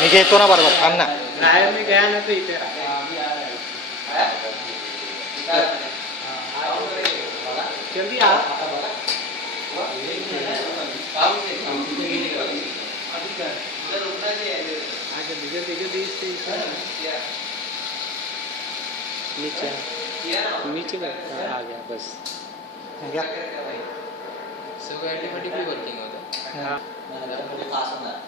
मी घेतो ना बरोबर थांब ना मी गया ना तो इथे जल्दी आ नीचे नीचे आ गया बस सगळं ऑटोमॅटिकली वर्किंग होतं. हाँ